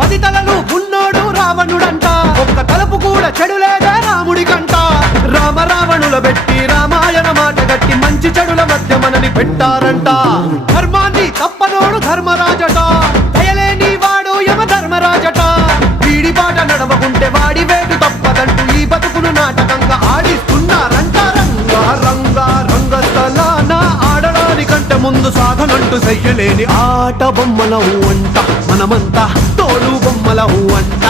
10 తలలు ఉన్నోడు రావణుడంట, ఒక్క తలుపు కూడా చెడులేదే రాముడికంట. రామ రావణుల పెట్టి రామాయణ మాట గట్టి మంచి చెడుల మధ్య మనని పెట్టారంట. ధర్మాన్ని తప్పనోడు ధర్మరాజట, దయలేని వాడు యమ ధర్మరాజట. వీడి బాట నడవకుంటే వాడి వేటు తప్పదంటూ ఈ బతుకును నాటకంగా ఆడిస్తున్నారంట. రంగా రంగా రంగస్థలాన ఆడడానికంటే ముందు సాధనంటూ చెయ్యలేని ఆట బొమ్మలవు అంట. మనమంతా తోలు బొమ్మలవు అంట.